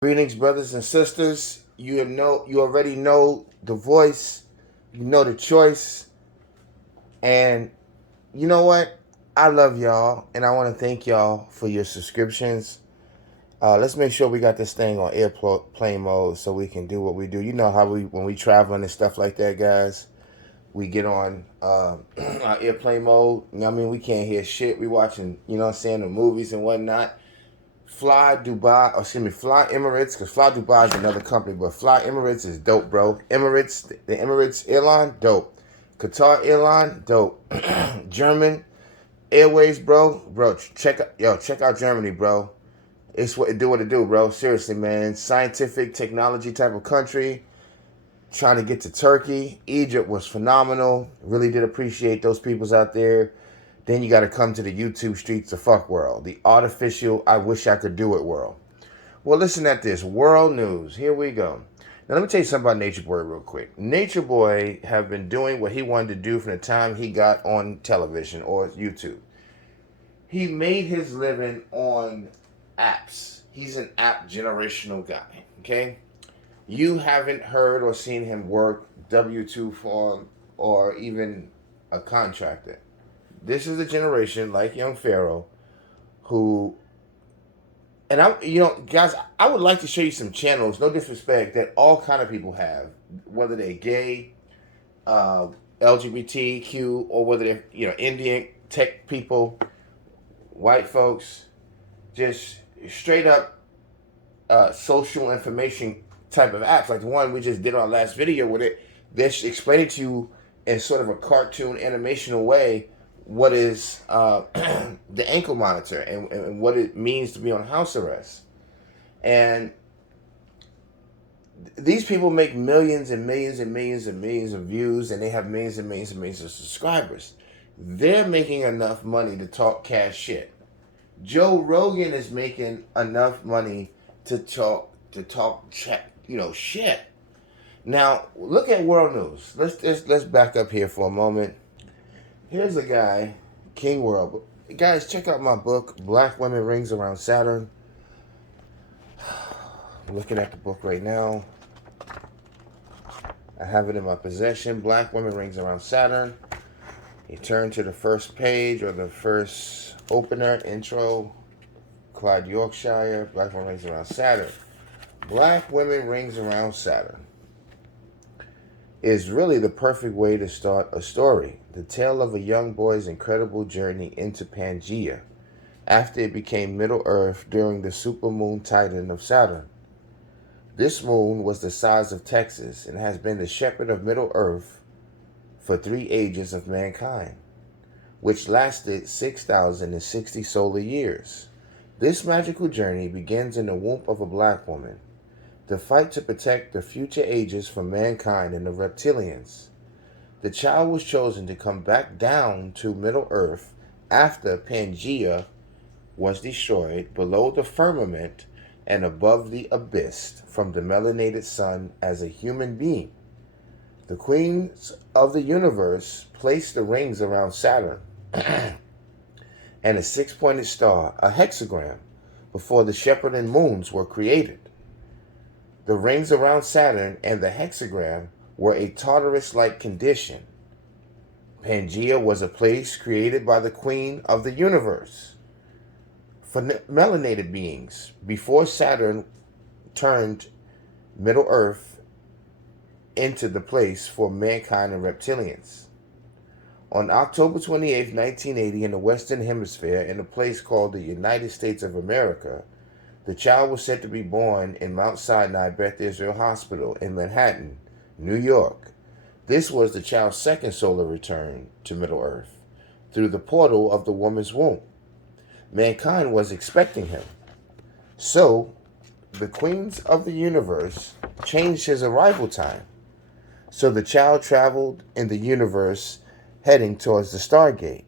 Greetings, brothers and sisters. You already know the voice, you know the choice, and you know what? I love y'all, and I want to thank y'all for your subscriptions. Let's make sure we got this thing on airplane mode so we can do what we do. You know how when we traveling and stuff like that, guys, we get on our airplane mode. You know what I mean? We can't hear shit. We watching, you know what I'm saying, the movies and whatnot. Fly Emirates, because Fly Dubai is another company, but Fly Emirates is dope, bro. The Emirates airline, dope. Qatar airline, dope. German Airways, bro. Check out Germany, bro. It's what it do, bro. Seriously, man. Scientific technology type of country. Trying to get to Turkey. Egypt was phenomenal. Really did appreciate those peoples out there. Then you got to come to the YouTube streets of fuck world. The artificial, I wish I could do it world. Well, listen at this. World news. Here we go. Now, let me tell you something about Nature Boy real quick. Nature Boy have been doing what he wanted to do from the time he got on television or YouTube. He made his living on apps. He's an app generational guy, okay? You haven't heard or seen him work W-2 form or even a contractor. This is a generation like young Pharaoh who, and guys, I would like to show you some channels, no disrespect, that all kind of people have, whether they're gay, uh, LGBTQ, or whether they're, Indian tech people, white folks, just straight up social information type of apps, like the one we just did our last video with it. They're explaining to you in sort of a cartoon animational way what is the ankle monitor and what it means to be on house arrest. And these people make millions and millions and millions and millions of views, and they have millions and millions and millions of subscribers. They're making enough money to talk cash shit. Joe Rogan is making enough money to talk shit. Now look at world news. Let's back up here for a moment. Here's a guy, King World. Guys, check out my book, Black Women Rings Around Saturn. I'm looking at the book right now. I have it in my possession. Black Women Rings Around Saturn. You turn to the first page or the first opener, intro. Clyde, Yorkshire. Black Women Rings Around Saturn. Black Women Rings Around Saturn is really the perfect way to start a story. The tale of a young boy's incredible journey into Pangea after it became Middle Earth during the supermoon Titan of Saturn. This moon was the size of Texas and has been the shepherd of Middle Earth for 3 ages of mankind, which lasted 6,060 solar years. This magical journey begins in the womb of a black woman. The fight to protect the future ages from mankind and the reptilians. The child was chosen to come back down to Middle Earth after Pangea was destroyed below the firmament and above the abyss from the melanated sun as a human being. The queens of the universe placed the rings around Saturn and a six-pointed star, a hexagram, before the shepherding moons were created. The rings around Saturn and the hexagram were a Tartarus-like condition. Pangea was a place created by the Queen of the Universe for melanated beings before Saturn turned Middle Earth into the place for mankind and reptilians. On October 28, 1980, in the Western Hemisphere, in a place called the United States of America, the child was said to be born in Mount Sinai Beth Israel Hospital in Manhattan, New York. This was the child's second solar return to Middle Earth through the portal of the woman's womb. Mankind was expecting him. So, the queens of the universe changed his arrival time. So the child traveled in the universe heading towards the Stargate.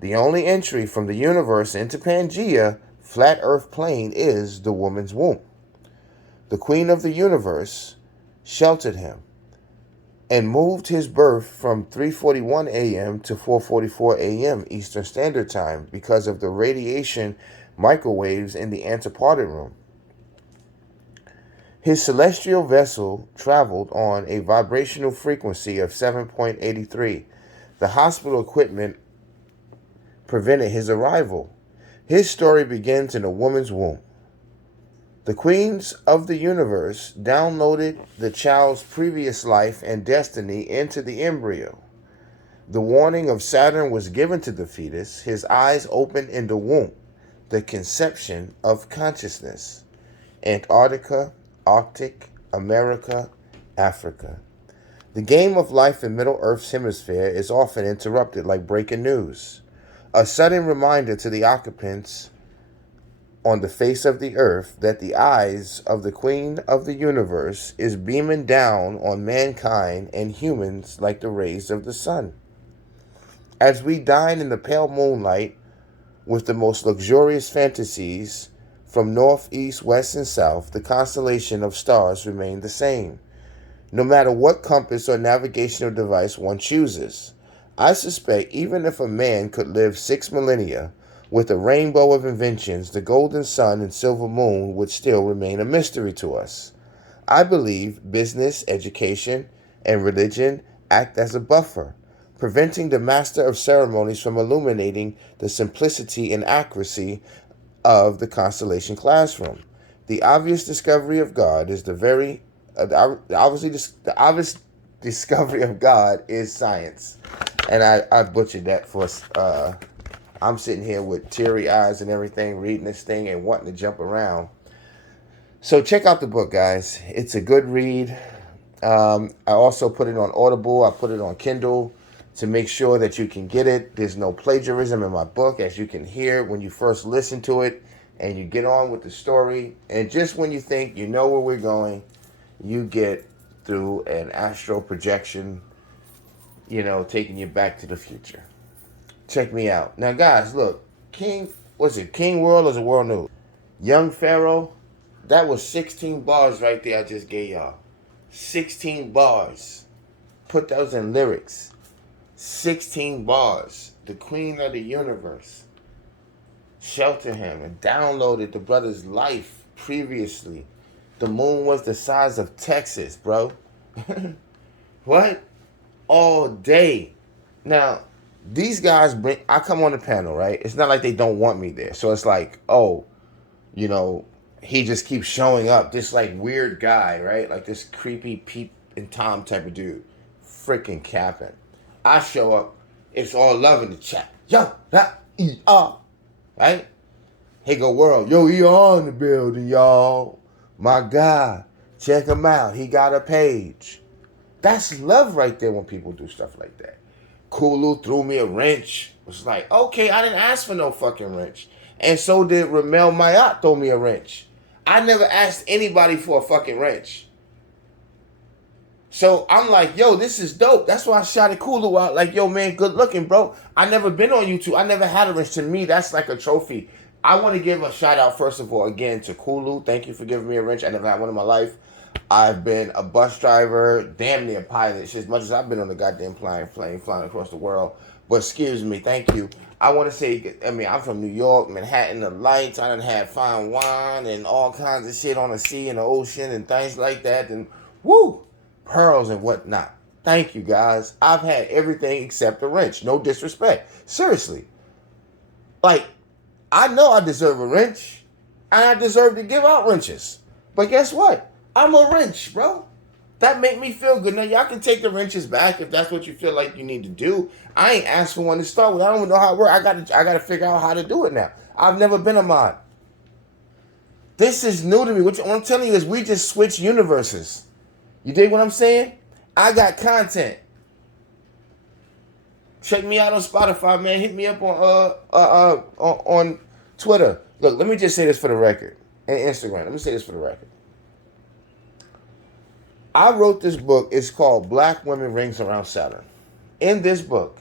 The only entry from the universe into Pangea, flat Earth plane, is the woman's womb. The Queen of the Universe sheltered him and moved his birth from 3:41 a.m. to 4:44 a.m. Eastern Standard Time because of the radiation microwaves in the antepartum room. His celestial vessel traveled on a vibrational frequency of 7.83. The hospital equipment prevented his arrival. His story begins in a woman's womb. The queens of the universe downloaded the child's previous life and destiny into the embryo. The warning of Saturn was given to the fetus. His eyes opened in the womb. The conception of consciousness. Antarctica, Arctic, America, Africa. The game of life in Middle Earth's hemisphere is often interrupted like breaking news. A sudden reminder to the occupants on the face of the earth that the eyes of the Queen of the universe is beaming down on mankind and humans like the rays of the sun. As we dine in the pale moonlight with the most luxurious fantasies from north, east, west, and south, the constellation of stars remain the same, no matter what compass or navigational device one chooses. I suspect even if a man could live 6 millennia with a rainbow of inventions, the golden sun and silver moon would still remain a mystery to us. I believe business, education, and religion act as a buffer, preventing the master of ceremonies from illuminating the simplicity and accuracy of the constellation classroom. The obvious discovery of God is the obvious discovery of God is science. And I butchered that for us. I'm sitting here with teary eyes and everything, reading this thing and wanting to jump around. So check out the book, guys. It's a good read. I also put it on Audible. I put it on Kindle to make sure that you can get it. There's no plagiarism in my book, as you can hear when you first listen to it and you get on with the story. And just when you think you know where we're going, you get through an astral projection, taking you back to the future. Check me out. Now, guys, look. King World or is it World News? Young Pharaoh, that was 16 bars right there I just gave y'all. 16 bars. Put those in lyrics. 16 bars. The Queen of the Universe. Shelter him and downloaded the brother's life previously. The moon was the size of Texas, bro. What? All day. Now, these guys I come on the panel, right? It's not like they don't want me there. So it's like, he just keeps showing up. This like weird guy, right? Like this creepy Pete and Tom type of dude. Freaking capping. I show up. It's all love in the chat. Yo, that E-R. Right? Hey, go world. Yo, E-R in the building, y'all. My guy. Check him out. He got a page. That's love right there when people do stuff like that. Kulu threw me a wrench. It was like, okay, I didn't ask for no fucking wrench. And so did Ramel Mayat throw me a wrench. I never asked anybody for a fucking wrench. So I'm like, yo, this is dope. That's why I shouted Kulu out like, yo, man, good looking, bro. I never been on YouTube. I never had a wrench. To me, that's like a trophy. I want to give a shout out, first of all, again, to Kulu. Thank you for giving me a wrench. I never had one in my life. I've been a bus driver, damn near pilot, as much as I've been on the goddamn plane flying across the world. But excuse me, thank you. I want to say, I'm from New York, Manhattan, the lights. I done had fine wine and all kinds of shit on the sea and the ocean and things like that. And woo, pearls and whatnot. Thank you, guys. I've had everything except a wrench. No disrespect. Seriously. Like, I know I deserve a wrench. And I deserve to give out wrenches. But guess what? I'm a wrench, bro. That make me feel good. Now, y'all can take the wrenches back if that's what you feel like you need to do. I ain't asked for one to start with. I don't even know how it works. I gotta figure out how to do it now. I've never been a mod. This is new to me. What I'm telling you is we just switch universes. You dig what I'm saying? I got content. Check me out on Spotify, man. Hit me up on Twitter. Look, let me just say this for the record. And Instagram. Let me say this for the record. I wrote this book. It's called Black Women Rings Around Saturn. In this book,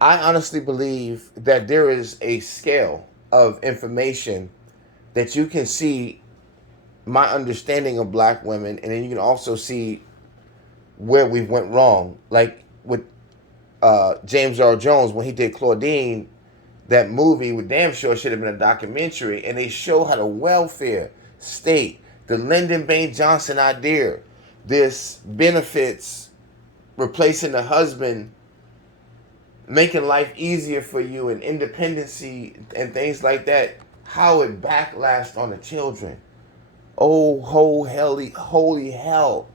I honestly believe that there is a scale of information that you can see my understanding of black women, and then you can also see where we went wrong. Like with James Earl Jones, when he did Claudine, that movie with damn sure should have been a documentary, and they show how the welfare state The Lyndon Baines Johnson idea, this benefits, replacing the husband, making life easier for you and independency and things like that, how it backlashed on the children. Oh, holy hell.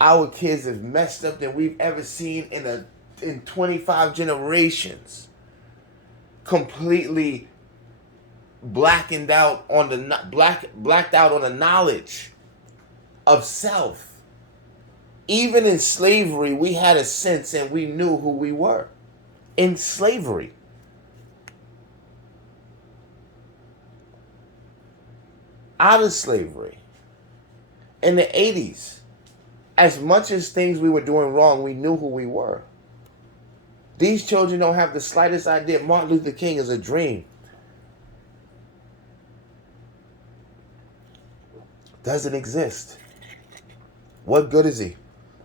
Our kids is messed up than we've ever seen in 25 generations. Completely blackened out on the blacked out on the knowledge of self. Even in slavery, we had a sense and we knew who we were. In slavery. Out of slavery. In the 80s, as much as things we were doing wrong, we knew who we were. These children don't have the slightest idea. Martin Luther King is a dream. Doesn't exist. What good is he?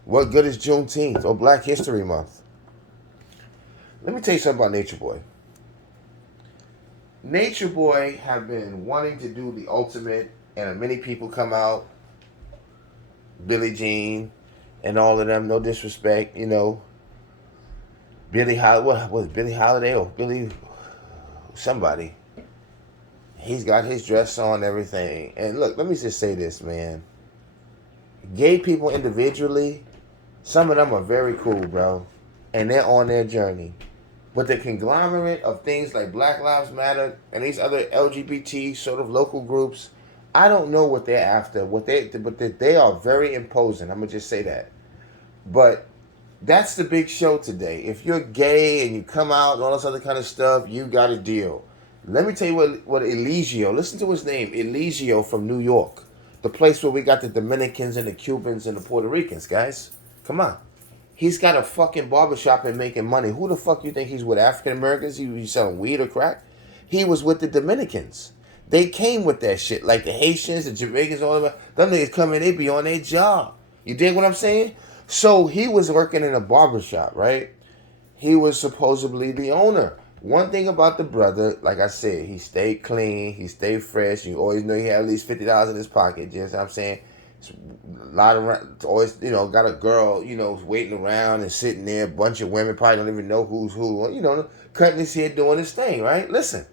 What good is Juneteenth or Black History Month? Let me tell you something about Nature Boy. Nature Boy have been wanting to do the ultimate, and many people come out, Billie Jean, and all of them, no disrespect, you know. Billie Holiday, what was it, Billie Holiday or Billy somebody? He's got his dress on, everything. And look, let me just say this, man. Gay people individually, some of them are very cool, bro. And they're on their journey. But the conglomerate of things like Black Lives Matter and these other LGBT sort of local groups, I don't know what they're after. But they are very imposing. I'm going to just say that. But that's the big show today. If you're gay and you come out and all this other kind of stuff, you got a deal. Let me tell you what Eligio, listen to his name, Eligio from New York. The place where we got the Dominicans and the Cubans and the Puerto Ricans, guys. Come on. He's got a fucking barbershop and making money. Who the fuck you think he's with? African Americans? He selling weed or crack? He was with the Dominicans. They came with that shit. Like the Haitians, the Jamaicans, all of that. Them niggas come in, they be on their job. You dig what I'm saying? So he was working in a barbershop, right? He was supposedly the owner. One thing about the brother, like I said, he stayed clean, he stayed fresh. You always know he had at least $50 in his pocket. You know what I'm saying? A lot of, always, you know, got a girl, you know, waiting around and sitting there. A bunch of women probably don't even know who's who. You know, cutting his hair, doing his thing, right? Listen,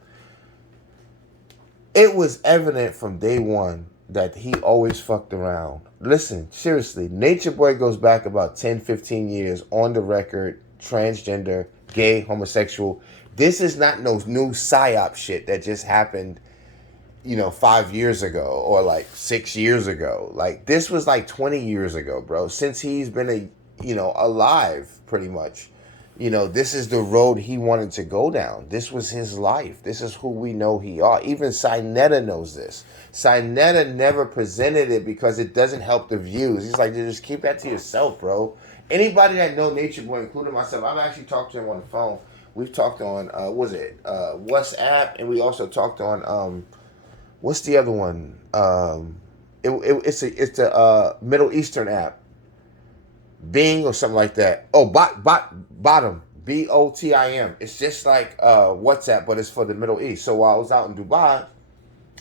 it was evident from day one that he always fucked around. Listen, seriously, Nature Boy goes back about 10, 15 years on the record, transgender, gay, homosexual. This is not no new psyop shit that just happened, you know, 5 years ago or like 6 years ago. Like this was like 20 years ago, bro. Since he's been alive, pretty much. You know, this is the road he wanted to go down. This was his life. This is who we know he are. Even Sinetta knows this. Sinetta never presented it because it doesn't help the views. He's like, just keep that to yourself, bro. Anybody that know Nature Boy, including myself, I've actually talked to him on the phone. We've talked on, WhatsApp, and we also talked on, what's the other one? It's a Middle Eastern app. Bing or something like that. Oh, Bottom. BOTIM. It's just like WhatsApp, but it's for the Middle East. So while I was out in Dubai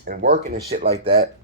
and working and shit like that,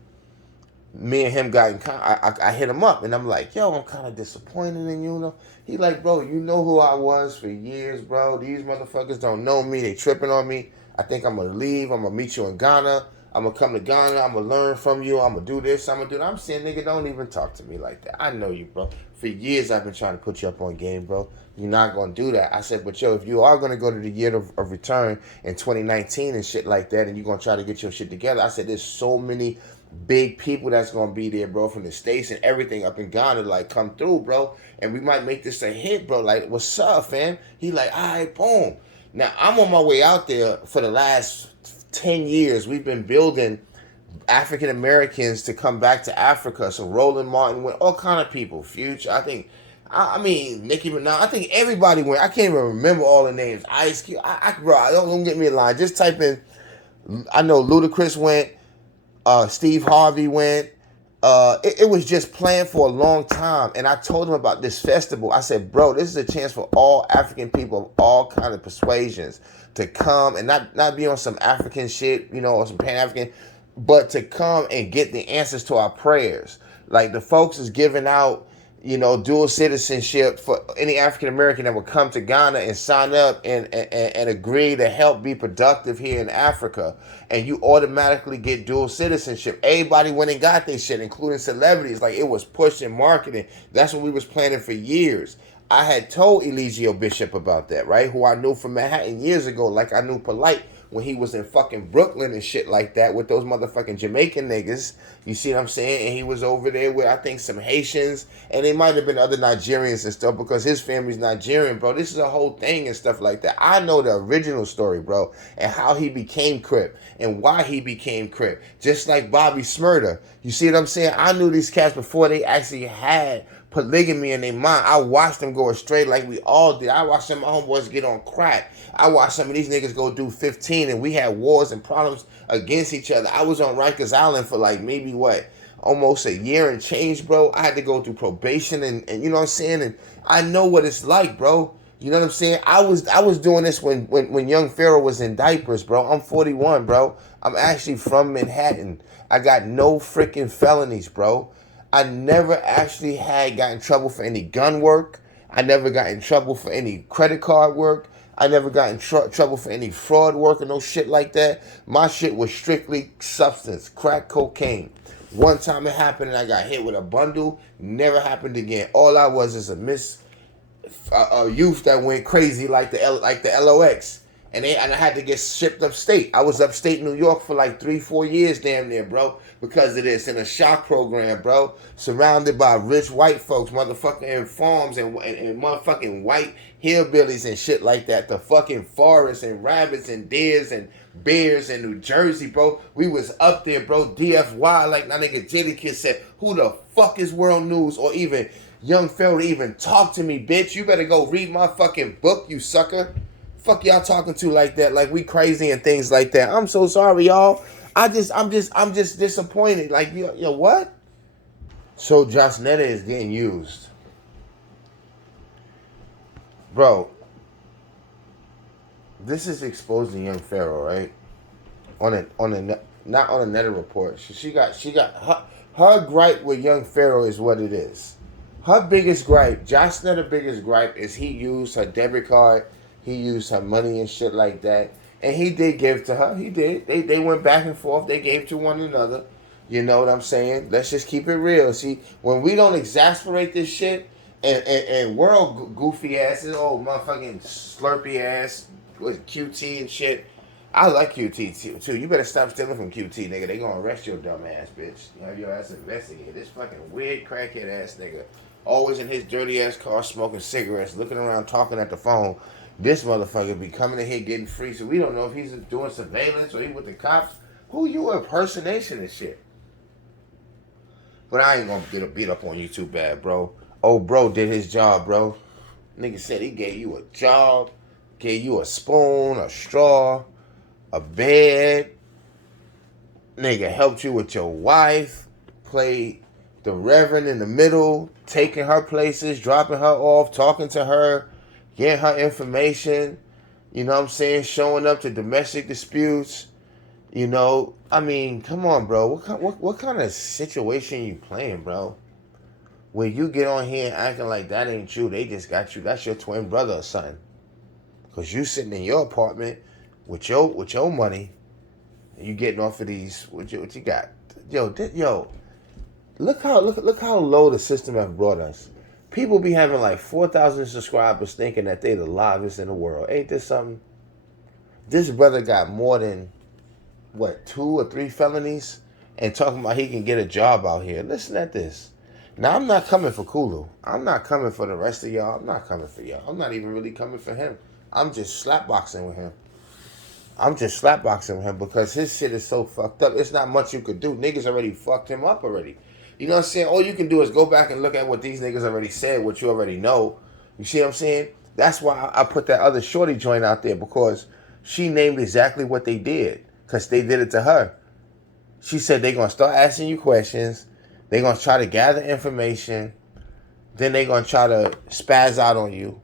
me and him got in contact. I hit him up and I'm like, yo, I'm kind of disappointed in you. Know? He like, bro, you know who I was for years, bro. These motherfuckers don't know me. They tripping on me. I think I'm going to leave. I'm going to meet you in Ghana. I'm going to come to Ghana. I'm going to learn from you. I'm going to do this. I'm going to do that. I'm saying, nigga, don't even talk to me like that. I know you, bro. For years, I've been trying to put you up on game, bro. You're not going to do that. I said, but yo, if you are going to go to the year of return in 2019 and shit like that, and you're going to try to get your shit together, I said, there's so many big people that's going to be there, bro, from the States and everything up in Ghana, like, come through, bro. And we might make this a hit, bro. Like, what's up, fam? He like, all right, boom. Now, I'm on my way out there for the last 10 years. We've been building African Americans to come back to Africa. So Roland Martin went, all kind of people. Future, I mean, Nicki Minaj. I think everybody went. I can't even remember all the names. Ice Cube. Bro, don't get me in line. Just type in. I know Ludacris went. Steve Harvey went. It was just planned for a long time. And I told him about this festival. I said, bro, this is a chance for all African people of all kinds of persuasions to come and not be on some African shit, you know, or some Pan-African. but to come and get the answers to our prayers. Like the folks is giving out, dual citizenship for any African American that would come to Ghana and sign up and agree to help be productive here in Africa. And you automatically get dual citizenship. Everybody went and got this shit, including celebrities. Like it was pushed in marketing. That's what we was planning for years. I had told Eligio Bishop about that, right? Who I knew from Manhattan years ago, like I knew Polite when he was in fucking Brooklyn and shit like that with those motherfucking Jamaican niggas. You see what I'm saying? And he was over there with, I think, some Haitians. And they might have been other Nigerians and stuff because his family's Nigerian, bro. This is a whole thing and stuff like that. I know the original story, bro, and how he became Crip and why he became Crip. Just like Bobby Smurda. You see what I'm saying? I knew these cats before they actually had polygamy in their mind. I watched them go astray like we all did. I watched some of my homeboys get on crack. I watched some of these niggas go do 15 and we had wars and problems against each other. I was on Rikers Island for like maybe almost a year and change, bro. I had to go through probation and you know what I'm saying? And I know what it's like, bro. You know what I'm saying? I was doing this when young Pharaoh was in diapers, bro. I'm 41, bro. I'm actually from Manhattan. I got no freaking felonies, bro. I never actually got in trouble for any gun work. I never got in trouble for any credit card work. I never got in trouble for any fraud work or no shit like that. My shit was strictly substance, crack cocaine. One time it happened and I got hit with a bundle. Never happened again. All I was is a youth that went crazy like the LOX. And I had to get shipped upstate. I was upstate New York for like 3-4 years damn near, bro. Because of this, in a shock program, bro. Surrounded by rich white folks, motherfucking farms and motherfucking white hillbillies and shit like that. The fucking forests and rabbits and deers and bears in New Jersey, bro. We was up there, bro. DFY, like my nigga Jadakiss said, who the fuck is World News? Or even Young Pharaoh to even talk to me, bitch. You better go read my fucking book, you sucker. Fuck y'all talking to like that, like we crazy and things like that. I'm so sorry, y'all. I'm just disappointed. Like, yo, what? So Josh Netta is getting used, bro. This is exposing young Pharaoh, right? Not on a Netta report. She got her gripe with young Pharaoh is what it is. Her biggest gripe, Josh Netta's biggest gripe, is he used her debit card. He used her money and shit like that. And he did give to her. He did. They went back and forth. They gave to one another. You know what I'm saying? Let's just keep it real. See, when we don't exasperate this shit, and world goofy asses, oh motherfucking slurpy ass with QT and shit. I like QT too. You better stop stealing from QT, nigga. They gonna arrest your dumb ass, bitch. You have your ass investigated. This fucking weird crackhead ass nigga. Always in his dirty ass car smoking cigarettes, looking around talking at the phone. This motherfucker be coming in here getting free, so we don't know if he's doing surveillance or he with the cops. Who you impersonation and shit? But I ain't gonna get beat up on you too bad, bro. Oh, bro did his job, bro. Nigga said he gave you a job, gave you a spoon, a straw, a bed. Nigga helped you with your wife, played the reverend in the middle, taking her places, dropping her off, talking to her, getting her information, you know what I'm saying, showing up to domestic disputes, you know. I mean, come on, bro. What kind of situation you playing, bro? Where you get on here and acting like that ain't you, they just got you, that's your twin brother or something. Because you sitting in your apartment with your money, and you getting off of these, what you got? Yo, look how low the system have brought us. People be having like 4,000 subscribers thinking that they the livest in the world. Ain't this something? This brother got more than, 2 or 3 felonies and talking about he can get a job out here. Listen at this. Now, I'm not coming for Kulu. I'm not coming for the rest of y'all. I'm not coming for y'all. I'm not even really coming for him. I'm just slapboxing with him. Because his shit is so fucked up. It's not much you could do. Niggas already fucked him up already. You know what I'm saying? All you can do is go back and look at what these niggas already said, what you already know. You see what I'm saying? That's why I put that other shorty joint out there, because she named exactly what they did, because they did it to her. She said they're going to start asking you questions. They're going to try to gather information. Then they're going to try to spaz out on you.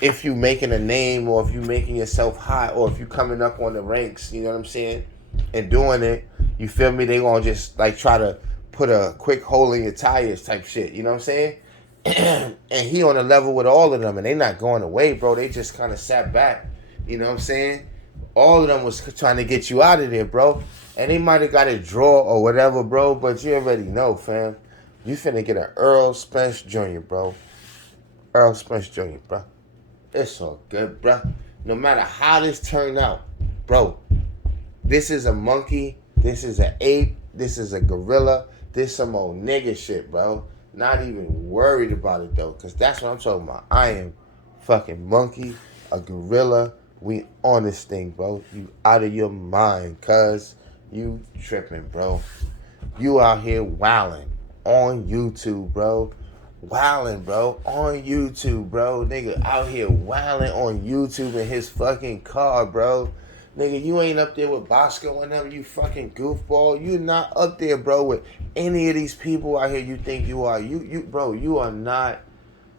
If you making a name, or if you making yourself hot, or if you coming up on the ranks, you know what I'm saying, and doing it. You feel me? They gonna just like try to put a quick hole in your tires type shit. You know what I'm saying? And he on a level with all of them, and they not going away, bro. They just kind of sat back. You know what I'm saying? All of them was trying to get you out of there, bro. And they might have got a draw or whatever, bro. But you already know, fam. You finna get an Earl Spence Jr., bro. Earl Spence Jr., bro. It's all good, bro. No matter how this turned out, bro. This is a monkey. This is an ape. This is a gorilla. This some old nigga shit, bro. Not even worried about it, though. Because that's what I'm talking about. I am fucking monkey, a gorilla. We on this thing, bro. You out of your mind, cuz. You tripping, bro. You out here wilding on YouTube, bro. Wilding, bro. On YouTube, bro. Nigga out here wilding on YouTube in his fucking car, bro. Nigga, you ain't up there with Bosco and them, you fucking goofball. You not up there, bro, with any of these people out here you think you are. Bro, you are not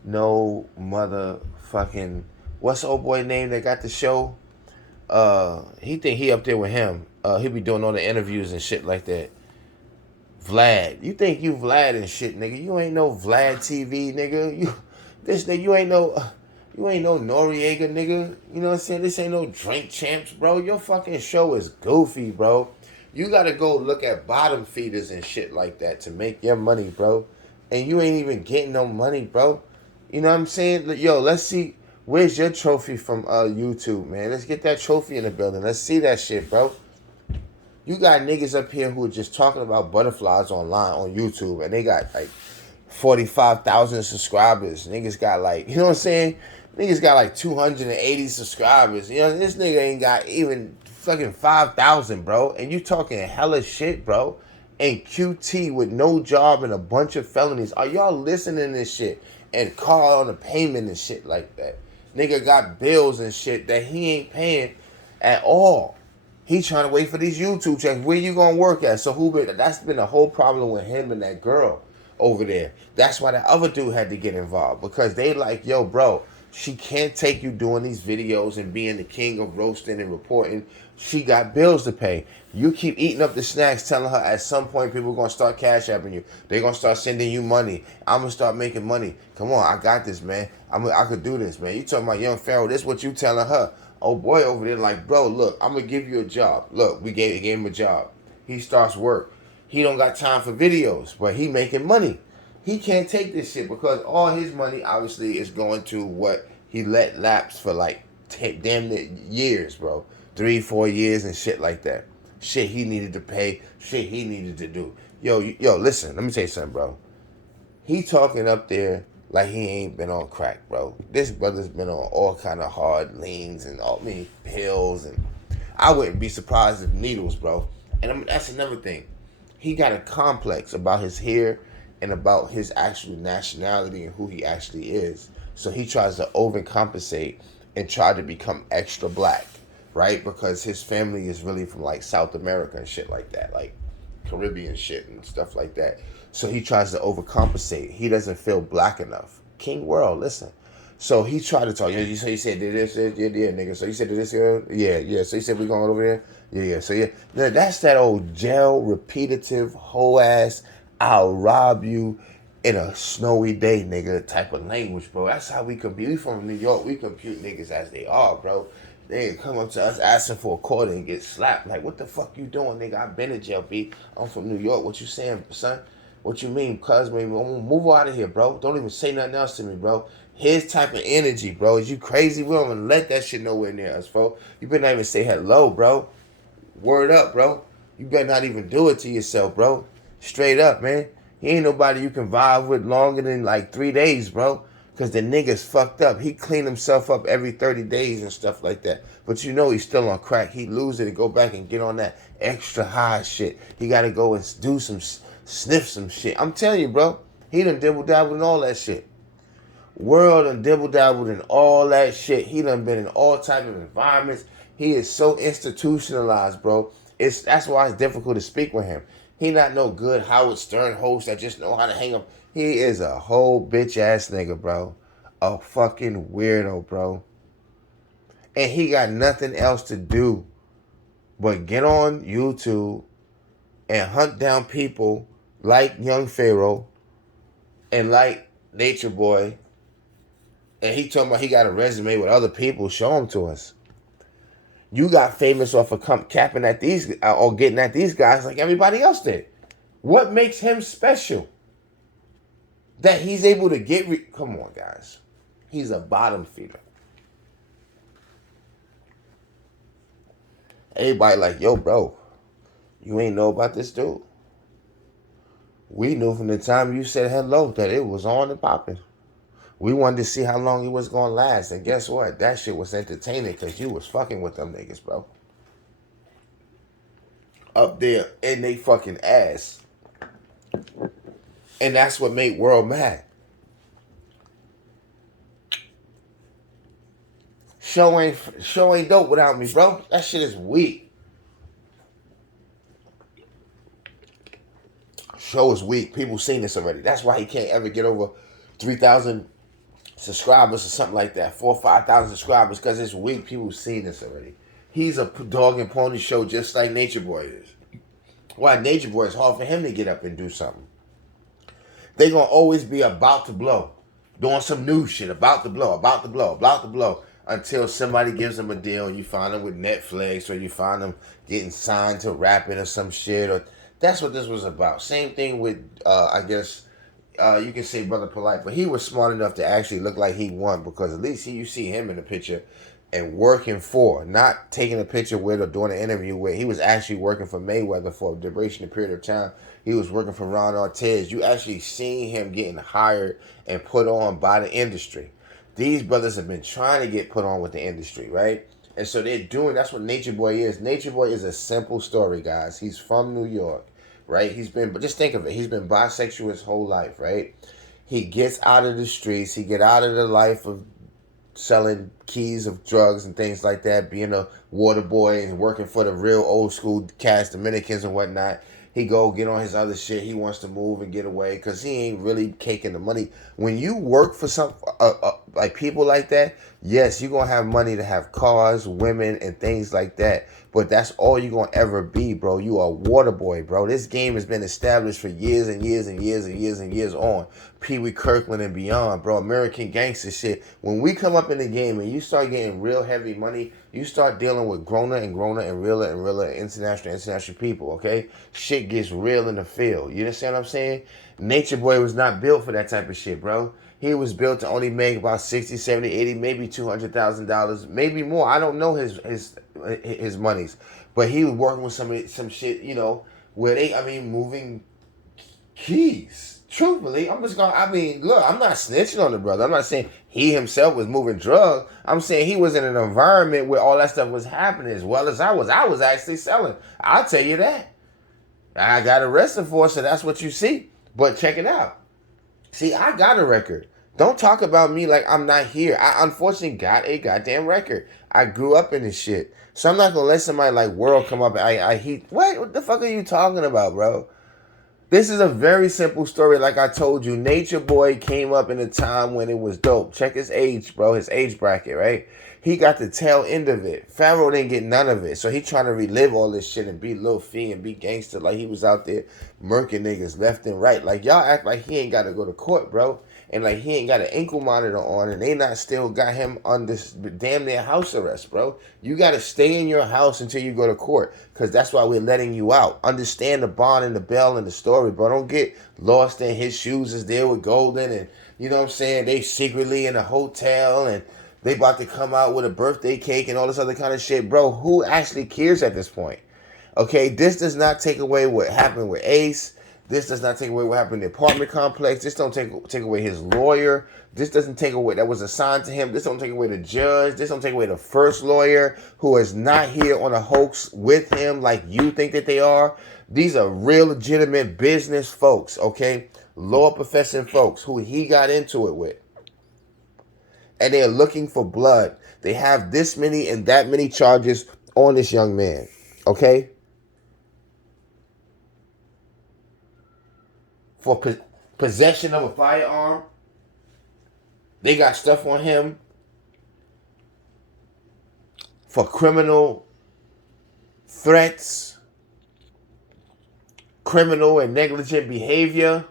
no motherfucking, what's the old boy name that got the show? He think he up there with him. He be doing all the interviews and shit like that. Vlad. You think you Vlad and shit, nigga. You ain't no Vlad TV, nigga. You ain't no... You ain't no Noriega, nigga. You know what I'm saying? This ain't no Drink Champs, bro. Your fucking show is goofy, bro. You gotta go look at bottom feeders and shit like that to make your money, bro. And you ain't even getting no money, bro. You know what I'm saying? Yo, let's see. Where's your trophy from YouTube, man? Let's get that trophy in the building. Let's see that shit, bro. You got niggas up here who are just talking about butterflies online on YouTube, and they got like 45,000 subscribers. Niggas got like, you know what I'm saying? Niggas got like 280 subscribers. You know, this nigga ain't got even fucking 5,000, bro. And you talking hella shit, bro. And QT with no job and a bunch of felonies. Are y'all listening to this shit? And car on a payment and shit like that. Nigga got bills and shit that he ain't paying at all. He trying to wait for these YouTube checks. Where you gonna work at? So that's been a whole problem with him and that girl over there. That's why the other dude had to get involved. Because they like, yo, bro, she can't take you doing these videos and being the king of roasting and reporting. She got bills to pay. You keep eating up the snacks, telling her at some point people are going to start cash apping you. They're going to start sending you money. I'm going to start making money. Come on, I got this, man. I could do this, man. You talking about young Pharaoh. This is what you telling her. Oh, boy over there like, bro, look, I'm going to give you a job. Look, we gave him a job. He starts work. He don't got time for videos, but he making money. He can't take this shit because all his money obviously is going to what he let lapse for like damn near years, bro. 3-4 years and shit like that. Shit he needed to pay. Shit he needed to do. Yo, listen, let me tell you something, bro. He talking up there like he ain't been on crack, bro. This brother's been on all kind of hard leans and all many pills, and I wouldn't be surprised if needles, bro. And that's another thing. He got a complex about his hair and about his actual nationality and who he actually is. So he tries to overcompensate and try to become extra black, right? Because his family is really from like South America and shit like that, like Caribbean shit and stuff like that. So he tries to overcompensate. He doesn't feel black enough. King World, listen. So he tried to talk. So he said, did this, yeah, nigga. So he said, did this, yeah. So he said, we going over there? Yeah. So yeah, that's that old jail repetitive whole ass, I'll rob you in a snowy day, nigga, type of language, bro. That's how we compute. We from New York. We compute niggas as they are, bro. They ain't come up to us asking for a quarter and get slapped. Like, what the fuck you doing, nigga? I've been in jail, B. I'm from New York. What you saying, son? What you mean, cuz, maybe I'm gonna move out of here, bro. Don't even say nothing else to me, bro. His type of energy, bro. Is you crazy? We don't even let that shit nowhere near us, bro. You better not even say hello, bro. Word up, bro. You better not even do it to yourself, bro. Straight up, man. He ain't nobody you can vibe with longer than like 3 days, bro. Because the nigga's fucked up. He cleaned himself up every 30 days and stuff like that. But you know he's still on crack. He lose it and go back and get on that extra high shit. He got to go and sniff some shit. I'm telling you, bro. He done dibble-dabbled in all that shit. World done dibble-dabbled in all that shit. He done been in all type of environments. He is so institutionalized, bro. That's why it's difficult to speak with him. He not no good Howard Stern host that just know how to hang up. He is a whole bitch ass nigga, bro. A fucking weirdo, bro. And he got nothing else to do but get on YouTube and hunt down people like young Pharaoh and like Nature Boy. And he talking about he got a resume with other people. Show them to us. You got famous off of capping at these or getting at these guys like everybody else did. What makes him special? That he's able to get. Come on, guys. He's a bottom feeder. Everybody like, yo, bro, you ain't know about this dude. We knew from the time you said hello that it was on and popping. We wanted to see how long it was going to last. And guess what? That shit was entertaining because you was fucking with them niggas, bro. Up there in they fucking ass. And that's what made World mad. Show ain't dope without me, bro. That shit is weak. Show is weak. People seen this already. That's why he can't ever get over 3,000 subscribers or something like that. 4,000 or 5,000 subscribers because it's weak. People seen this already. He's a dog and pony show just like Nature Boy is. Why Nature Boy is hard for him to get up and do something. They gonna always be about to blow. Doing some new shit. About to blow. About to blow. About to blow. Until somebody gives them a deal. You find them with Netflix. Or you find them getting signed to rapping or some shit. Or that's what this was about. Same thing with, I guess, you can say Brother Polite. But he was smart enough to actually look like he won. Because at least you see him in the picture. And working for. Not taking a picture with or doing an interview with. He was actually working for Mayweather for a duration period of time. He was working for Ron Artest. You actually seen him getting hired and put on by the industry. These brothers have been trying to get put on with the industry, right? And so they're doing, that's what Nature Boy is. Nature Boy is a simple story, guys. He's from New York, right? But just think of it. He's been bisexual his whole life, right? He gets out of the streets. He get out of the life of selling keys of drugs and things like that, being a water boy and working for the real old school cast Dominicans and whatnot. He go get on his other shit. He wants to move and get away because he ain't really caking the money. When you work for some like people like that, yes, you're gonna have money to have cars, women, and things like that. But that's all you're gonna ever be, bro. You are a water boy, bro. This game has been established for years and years and years and years and years on. Pee Wee Kirkland and beyond, bro. American gangster shit. When we come up in the game and you start getting real heavy money, you start dealing with grown and realer international people, okay? Shit gets real in the field. You understand what I'm saying? Nature Boy was not built for that type of shit, bro. He was built to only make about 60, 70, 80, maybe $200,000, maybe more. I don't know his monies. But he was working with some shit, you know, where moving keys. Truthfully, look, I'm not snitching on the brother. I'm not saying he himself was moving drugs. I'm saying he was in an environment where all that stuff was happening as well as I was. I was actually selling. I'll tell you that. I got arrested for it, so that's what you see. But check it out. See, I got a record. Don't talk about me like I'm not here. I unfortunately got a goddamn record. I grew up in this shit. So I'm not going to let somebody like World come up and what the fuck are you talking about, bro? This is a very simple story. Like I told you, Nature Boy came up in a time when it was dope. Check his age, bro. His age bracket, right? He got the tail end of it. Pharaoh didn't get none of it. So he trying to relive all this shit and be Lil Fee and be gangster. Like he was out there murking niggas left and right. Like y'all act like he ain't got to go to court, bro. And like he ain't got an ankle monitor on and they not still got him under damn near house arrest, bro. You got to stay in your house until you go to court because that's why we're letting you out. Understand the bond and the bell and the story, bro. Don't get lost in his shoes is there with Golden and, you know what I'm saying, they secretly in a hotel and they about to come out with a birthday cake and all this other kind of shit. Bro, who actually cares at this point? Okay, this does not take away what happened with Ace. This does not take away what happened in the apartment complex. This don't take away his lawyer. This doesn't take away that was assigned to him. This don't take away the judge. This don't take away the first lawyer who is not here on a hoax with him like you think that they are. These are real legitimate business folks, okay? Law professing folks who he got into it with. And they're looking for blood. They have this many and that many charges on this young man, okay? For possession of a firearm. They got stuff on him for criminal threats, criminal and negligent behavior,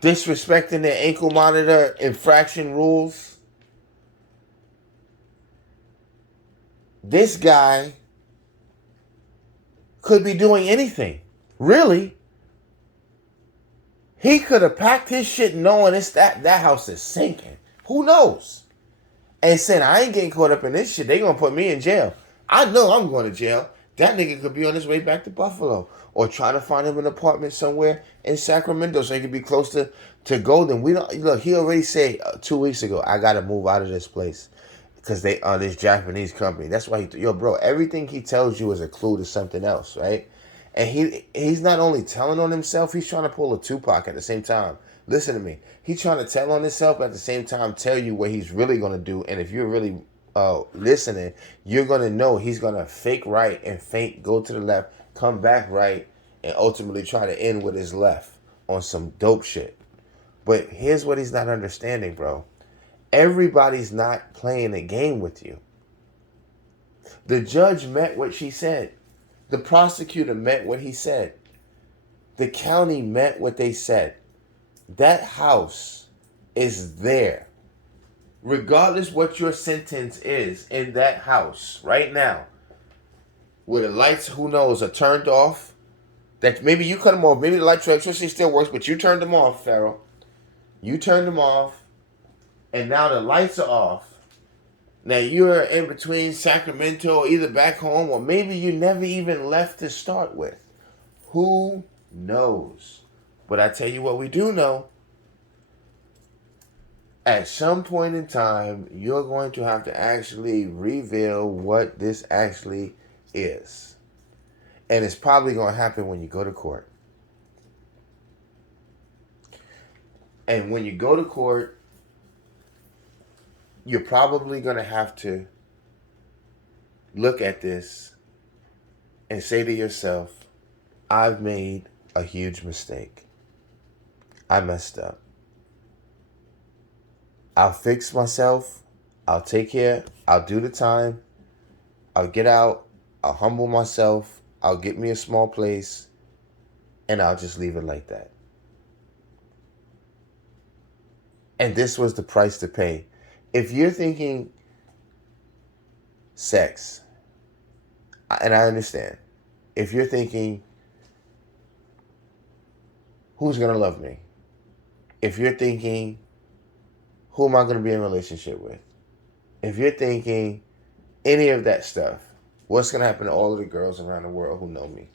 disrespecting their ankle monitor infraction rules. This guy could be doing anything. Really, he could have packed his shit knowing that house is sinking. Who knows? And said, I ain't getting caught up in this shit. They gonna put me in jail. I know I'm going to jail. That nigga could be on his way back to Buffalo or trying to find him an apartment somewhere in Sacramento so he could be close to Golden. We don't look. He already said 2 weeks ago, I gotta move out of this place because they are this Japanese company. That's why yo, bro. Everything he tells you is a clue to something else, right? And he's not only telling on himself, he's trying to pull a Tupac at the same time. Listen to me. He's trying to tell on himself, but at the same time tell you what he's really going to do. And if you're really listening, you're going to know he's going to fake right and fake go to the left, come back right, and ultimately try to end with his left on some dope shit. But here's what he's not understanding, bro. Everybody's not playing a game with you. The judge meant what she said. The prosecutor meant what he said. The county meant what they said. That house is there. Regardless what your sentence is in that house right now, where the lights, who knows, are turned off, that maybe you cut them off, maybe the electricity still works, but you turned them off, Pharaoh. You turned them off, and now the lights are off. Now you're in between Sacramento, either back home, or maybe you never even left to start with. Who knows? But I tell you what we do know. At some point in time, you're going to have to actually reveal what this actually is. And it's probably going to happen when you go to court. And when you go to court, you're probably going to have to look at this and say to yourself, I've made a huge mistake. I messed up. I'll fix myself. I'll take care. I'll do the time. I'll get out. I'll humble myself. I'll get me a small place. And I'll just leave it like that. And this was the price to pay. If you're thinking sex, and I understand, if you're thinking, who's going to love me? If you're thinking, who am I going to be in a relationship with? If you're thinking any of that stuff, what's going to happen to all of the girls around the world who know me?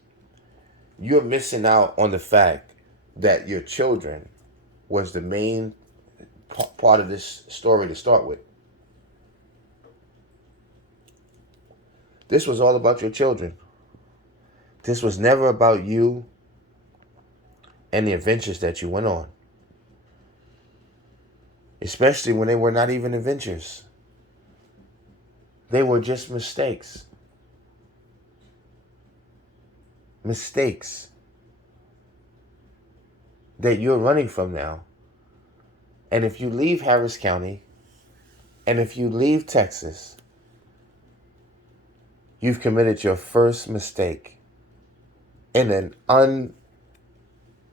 You're missing out on the fact that your children was the main part of this story to start with. This was all about your children. This was never about you and the adventures that you went on. Especially when they were not even adventures. They were just mistakes. Mistakes that you're running from now. And if you leave Harris County, and if you leave Texas, you've committed your first mistake in an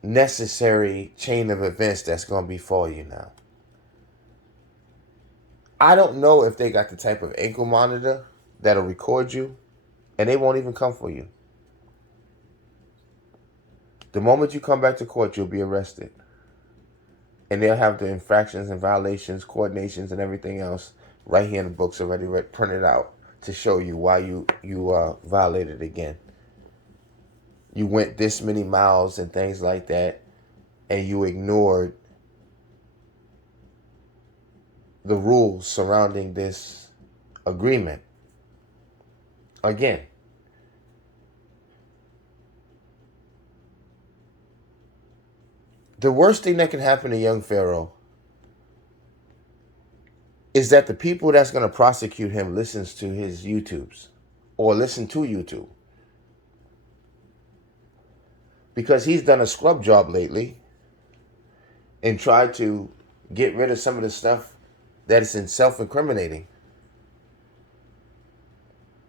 unnecessary chain of events that's going to befall you now. I don't know if they got the type of ankle monitor that'll record you, and they won't even come for you. The moment you come back to court, you'll be arrested. And they'll have the infractions and violations, coordinations, and everything else right here in the books already printed out to show you why you violated again. You went this many miles and things like that, and you ignored the rules surrounding this agreement. Again, the worst thing that can happen to young Pharaoh is that the people that's going to prosecute him listens to his YouTubes or listen to YouTube. Because he's done a scrub job lately and tried to get rid of some of the stuff that is in self-incriminating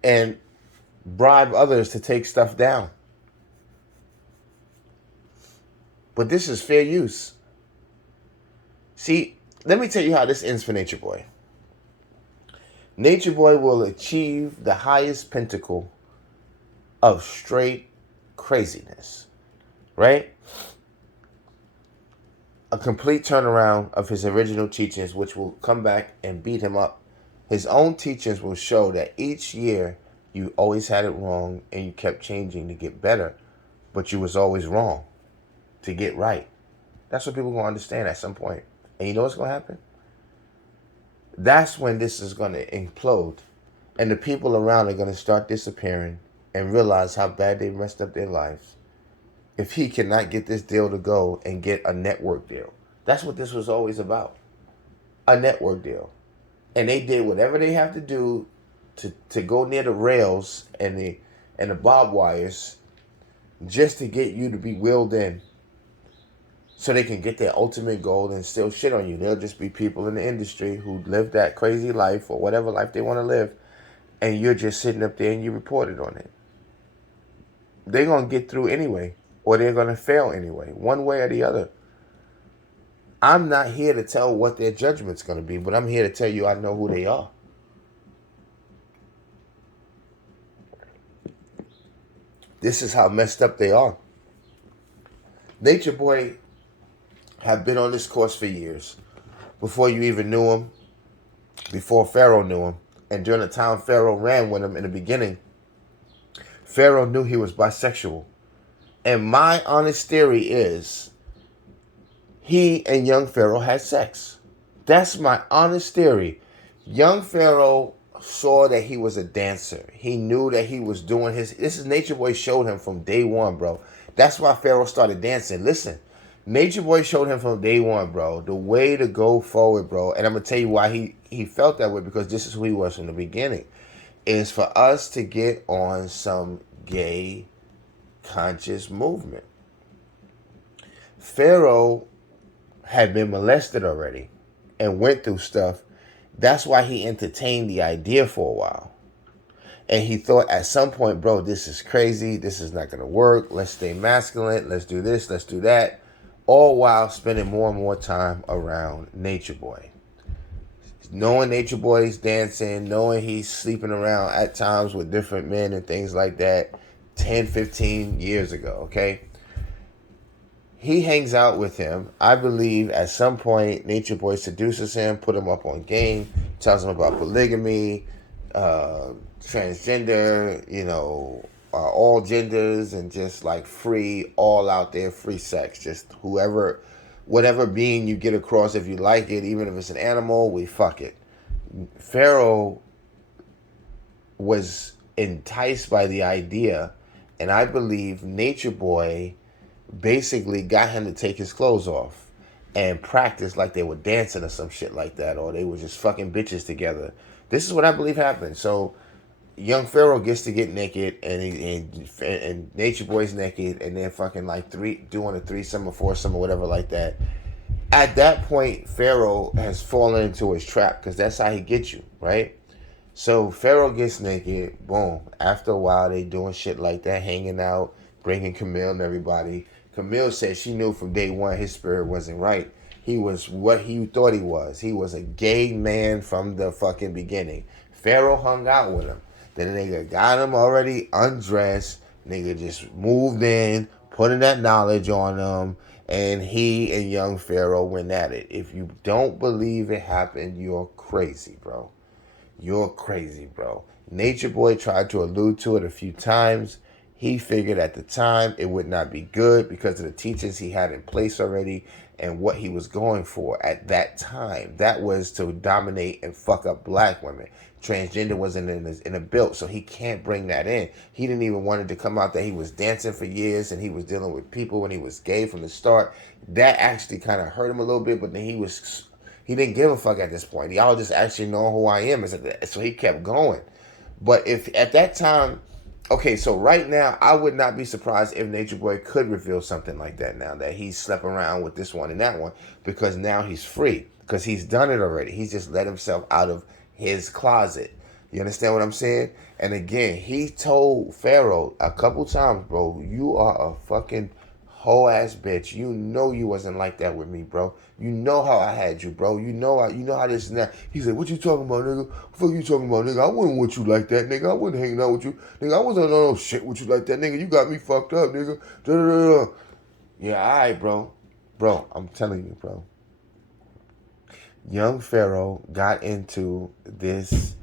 and bribe others to take stuff down. But this is fair use. See, let me tell you how this ends for Nature Boy. Nature Boy will achieve the highest pinnacle of straight craziness, right? A complete turnaround of his original teachings, which will come back and beat him up. His own teachings will show that each year you always had it wrong and you kept changing to get better, but you was always wrong to get right. That's what people are going to understand at some point. And you know what's going to happen? That's when this is going to implode. And the people around are going to start disappearing and realize how bad they messed up their lives if he cannot get this deal to go and get a network deal. That's what this was always about. A network deal. And they did whatever they have to do to go near the rails and the barbed wires just to get you to be wheeled in so they can get their ultimate goal and still shit on you. They'll just be people in the industry who live that crazy life or whatever life they want to live, and you're just sitting up there and you reported on it. They're going to get through anyway, or they're going to fail anyway, one way or the other. I'm not here to tell what their judgment's going to be, but I'm here to tell you I know who they are. This is how messed up they are. Nature Boy have been on this course for years. Before you even knew him, before Pharaoh knew him, and during the time Pharaoh ran with him in the beginning, Pharaoh knew he was bisexual. And my honest theory is he and young Pharaoh had sex. That's my honest theory. Young Pharaoh saw that he was a dancer. He knew that he was doing his... This is Nature Boy showed him from day one, bro. That's why Pharaoh started dancing. Listen, Nature Boy showed him from day one, bro, the way to go forward, bro. And I'm going to tell you why he felt that way, because this is who he was from the beginning. Is for us to get on some gay conscious movement. Pharaoh had been molested already and went through stuff. That's why he entertained the idea for a while. And he thought at some point, bro, this is crazy. This is not going to work. Let's stay masculine. Let's do this. Let's do that. All while spending more and more time around Nature Boy. Knowing Nature Boy's dancing, knowing he's sleeping around at times with different men and things like that 10, 15 years ago, okay? He hangs out with him. I believe at some point Nature Boy seduces him, put him up on game, tells him about polygamy, transgender, all genders, and just like free, all out there, free sex. Just whatever being you get across, if you like it, even if it's an animal, we fuck it. Pharaoh was enticed by the idea, and I believe Nature Boy basically got him to take his clothes off and practice like they were dancing or some shit like that, or they were just fucking bitches together. This is what I believe happened. So young Pharaoh gets to get naked, and Nature Boy's naked, and they're fucking like doing a threesome or foursome or whatever like that. At that point, Pharaoh has fallen into his trap, because that's how he gets you, right? So Pharaoh gets naked, boom. After a while, they doing shit like that, hanging out, bringing Camille and everybody. Camille said she knew from day one his spirit wasn't right. He was what he thought he was. He was a gay man from the fucking beginning. Pharaoh hung out with him. Then the nigga got him already undressed. Nigga just moved in, putting that knowledge on him, and he and young Pharaoh went at it. If you don't believe it happened, you're crazy, bro. You're crazy, bro. Nature Boy tried to allude to it a few times. He figured at the time it would not be good because of the teachings he had in place already and what he was going for at that time. That was to dominate and fuck up black women. Transgender wasn't in a build, so he can't bring that in. He didn't even want it to come out that he was dancing for years and he was dealing with people when he was gay from the start. That actually kind of hurt him a little bit, but then he didn't give a fuck at this point. Y'all just actually know who I am. So he kept going. But if at that time, okay, so right now, I would not be surprised if Nature Boy could reveal something like that now, that he slept around with this one and that one, because now he's free, because he's done it already. He's just let himself out of his closet. You understand what I'm saying? And again, he told Pharaoh a couple times, bro, you are a fucking whole ass bitch. You know you wasn't like that with me, bro. You know how I had you, bro. You know how this and that. He said, what you talking about, nigga? What the fuck you talking about, nigga? I wouldn't want you like that, nigga. I wasn't hanging out with you. Nigga, I wasn't on no shit with you like that, nigga. You got me fucked up, nigga. Da, da, da, da. Yeah, alright, bro. Bro, I'm telling you, bro. Young Pharaoh got into this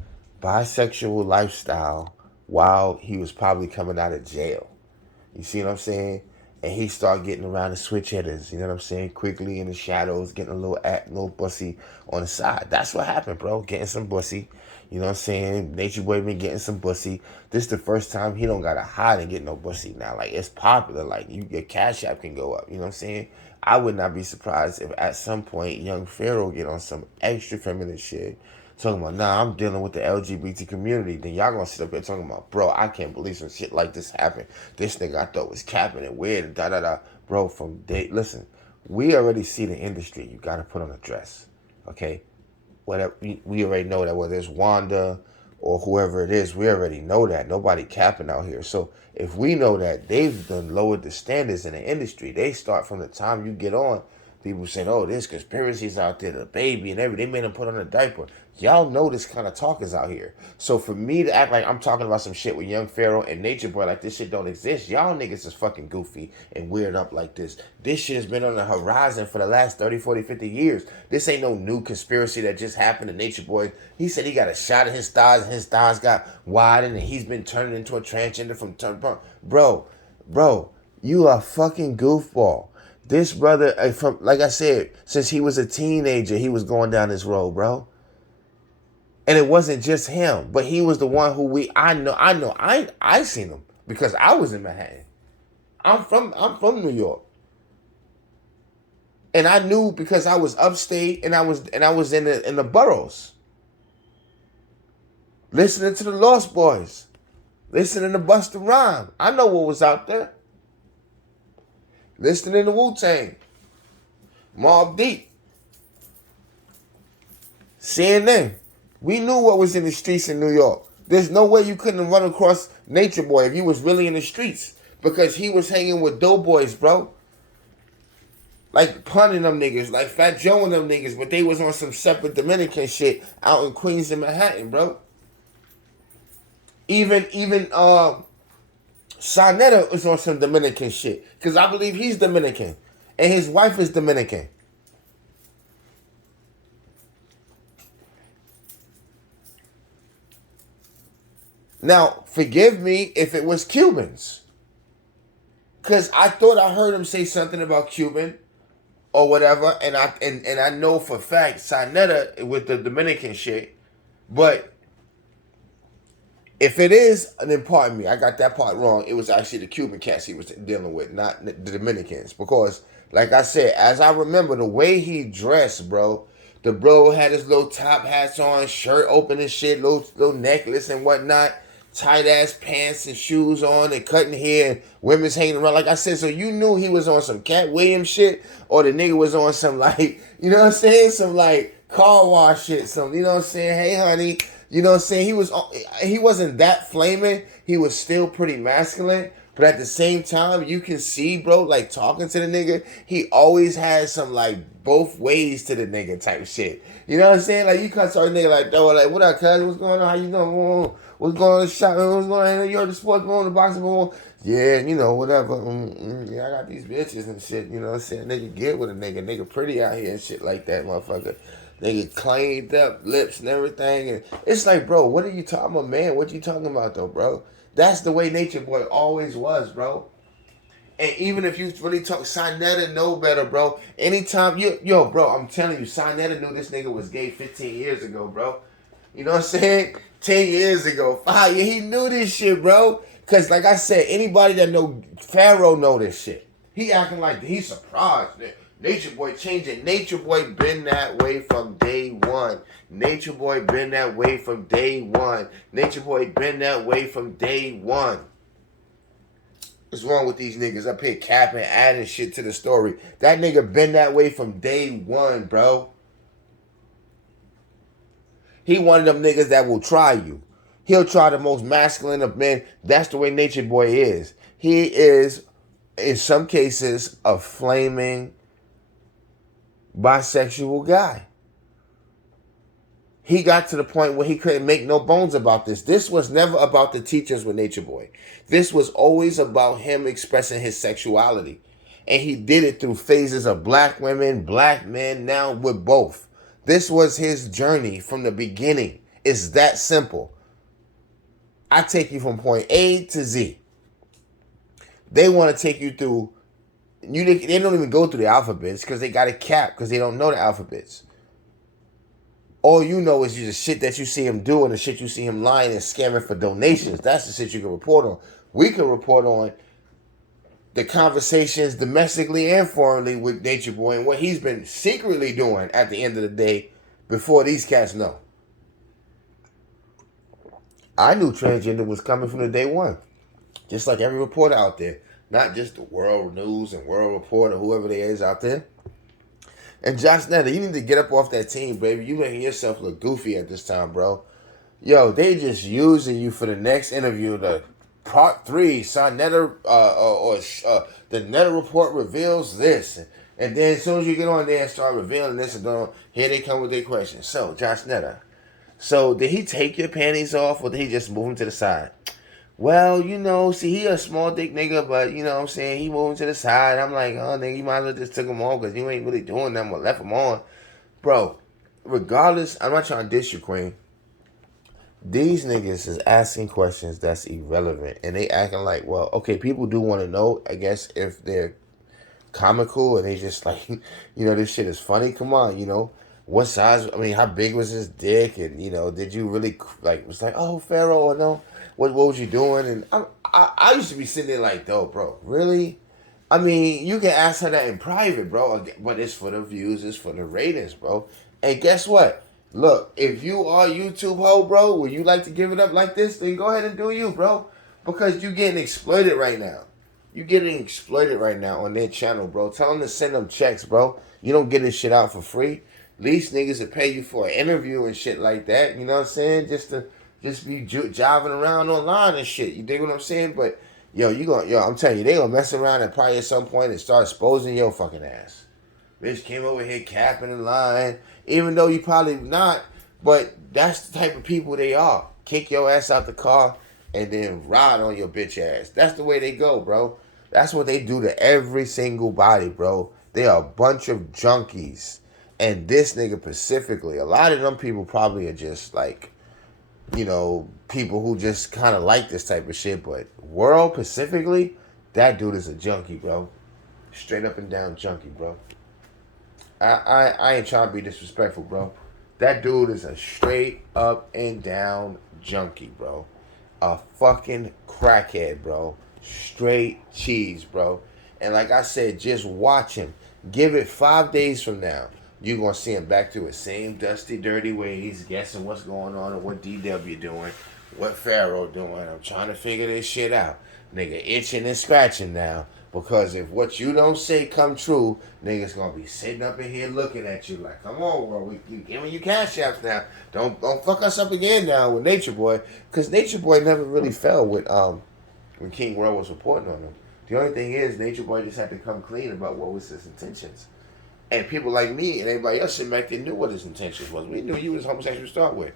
bisexual lifestyle while he was probably coming out of jail. You see what I'm saying? And he started getting around the switch hitters, you know what I'm saying? Quickly in the shadows, getting a little bussy on the side. That's what happened, bro. Getting some bussy. You know what I'm saying? Nature Boy been getting some bussy. This is the first time he don't gotta hide and get no bussy now. Like, it's popular. Like, your cash app can go up. You know what I'm saying? I would not be surprised if at some point young Pharaoh get on some extra feminine shit talking about, nah, I'm dealing with the LGBT community. Then y'all gonna sit up there talking about, bro, I can't believe some shit like this happened. This nigga I thought was capping and weird and da da da. Bro, from day, listen, we already see the industry. You gotta put on a dress, okay? Whatever, we already know that whether it's Wanda or whoever it is, we already know that. Nobody capping out here. So if we know that they've done lowered the standards in the industry, they start from the time you get on. People saying, oh, there's conspiracies out there, the baby and everything. They made him put on a diaper. Y'all know this kind of talk is out here. So for me to act like I'm talking about some shit with Young Pharaoh and Nature Boy like this shit don't exist, y'all niggas is fucking goofy and weird up like this. This shit has been on the horizon for the last 30, 40, 50 years. This ain't no new conspiracy that just happened to Nature Boy. He said he got a shot in his thighs and his thighs got widened and he's been turning into a transgender from Bro, you are a fucking goofball. This brother, from like I said, since he was a teenager, he was going down this road, bro. And it wasn't just him, but he was the one who I seen him because I was in Manhattan. I'm from New York. And I knew because I was upstate and I was in the boroughs. Listening to the Lost Boys. Listening to Busta Rhymes. I know what was out there. Listening to Wu-Tang. Mobb Deep. CNN. We knew what was in the streets in New York. There's no way you couldn't run across Nature Boy if you was really in the streets. Because he was hanging with doughboys, bro. Like punning them niggas, like Fat Joe and them niggas, but they was on some separate Dominican shit out in Queens and Manhattan, bro. Even Sonetta was on some Dominican shit. Because I believe he's Dominican. And his wife is Dominican. Now, forgive me if it was Cubans. Because I thought I heard him say something about Cuban or whatever. And I know for a fact Sonetta with the Dominican shit. But if it is, then pardon me, I got that part wrong. It was actually the Cuban cats he was dealing with, not the Dominicans. Because, like I said, as I remember, the way he dressed, bro, the bro had his little top hats on, shirt open and shit, little necklace and whatnot, tight ass pants and shoes on and cutting hair and women's hanging around. Like I said, so you knew he was on some Cat Williams shit or the nigga was on some like, you know what I'm saying? Some like car wash shit, some, you know what I'm saying? Hey, honey. You know what I'm saying? He wasn't that flaming. He was still pretty masculine. But at the same time, you can see, bro, like talking to the nigga, he always has some like both ways to the nigga type shit. You know what I'm saying? Like you can't start a nigga like, oh, like, what up, cuz? What's going on? How you doing? What's going on in the shop? What's going on? You heard the sports going on, the boxing going on? Yeah, you know, whatever. Yeah, I got these bitches and shit. You know what I'm saying? Nigga get with a nigga. Nigga pretty out here and shit like that, motherfucker. They get cleaned up, lips and everything. And it's like, bro, what are you talking about, man? What you talking about, though, bro? That's the way Nature Boy always was, bro. And even if you really talk, Sonetta know better, bro. Anytime bro, I'm telling you, Sonetta knew this nigga was gay 15 years ago, bro. You know what I'm saying? 10 years ago, 5 years, he knew this shit, bro. Because, like I said, anybody that know Pharaoh know this shit. He acting like he's surprised, man. Nature Boy changing. Nature Boy been that way from day one. Nature Boy been that way from day one. Nature Boy been that way from day one. What's wrong with these niggas up here capping, adding shit to the story? That nigga been that way from day one, bro. He one of them niggas that will try you. He'll try the most masculine of men. That's the way Nature Boy is. He is in some cases, a flaming bisexual guy. He got to the point where he couldn't make no bones about this. This was never about the teachers with Nature Boy. This was always about him expressing his sexuality. And he did it through phases of black women, black men, now with both. This was his journey from the beginning. It's that simple. I take you from point A to Z. They want to take you through. They don't even go through the alphabets because they got a cap because they don't know the alphabets. All you know is the shit that you see him doing, the shit you see him lying and scamming for donations. That's the shit you can report on. We can report on the conversations domestically and foreignly with Nature Boy and what he's been secretly doing at the end of the day before these cats know. I knew transgender was coming from the day one. Just like every reporter out there. Not just the World News and World Report or whoever there is out there. And Josh Netter, you need to get up off that team, baby. You making yourself look goofy at this time, bro. Yo, they just using you for the next interview. The part 3, son, Netter, the Netter report reveals this. And then as soon as you get on there and start revealing this, and here they come with their questions. So, Josh Netter, so did he take your panties off or did he just move them to the side? Well, see, he a small dick nigga, but, you know what I'm saying, he moving to the side. I'm like, oh, nigga, you might as well just took him off because you ain't really doing nothing but left him on. Bro, regardless, I'm not trying to diss you, Queen. These niggas is asking questions that's irrelevant. And they acting like, well, okay, people do want to know, I guess, if they're comical and they just like, this shit is funny. Come on, what size, how big was his dick? And, did you really, was like, oh, Pharaoh, or no? What was you doing? And I used to be sitting there like, though, bro, really? You can ask her that in private, bro, but it's for the views, it's for the ratings, bro. And guess what? Look, if you are YouTube ho, bro, would you like to give it up like this, then go ahead and do you, bro. Because you getting exploited right now. You getting exploited right now on their channel, bro. Tell them to send them checks, bro. You don't get this shit out for free. These niggas will pay you for an interview and shit like that. You know what I'm saying? Just be jiving around online and shit. You dig what I'm saying? But I'm telling you, they gonna mess around and probably at some point and start exposing your fucking ass. Bitch came over here capping and lying, even though you probably not. But that's the type of people they are. Kick your ass out the car and then ride on your bitch ass. That's the way they go, bro. That's what they do to every single body, bro. They are a bunch of junkies. And this nigga specifically, a lot of them people probably are just like, people who just kind of like this type of shit. But World specifically, that dude is a junkie, bro. Straight up and down junkie, bro. I ain't trying to be disrespectful, bro. That dude is a straight up and down junkie, bro. A fucking crackhead, bro. Straight cheese, bro. And like I said, just watch him. Give it 5 days from now. You're going to see him back to his same dusty, dirty ways, guessing what's going on and what DW doing, what Pharaoh doing. I'm trying to figure this shit out. Nigga itching and scratching now. Because if what you don't say come true, niggas going to be sitting up in here looking at you like, come on, bro, we giving you cash apps now. Don't fuck us up again now with Nature Boy. Because Nature Boy never really fell with when King World was reporting on him. The only thing is, Nature Boy just had to come clean about what was his intentions. And people like me and everybody else sitting back there knew what his intentions was. We knew he was homosexual to start with.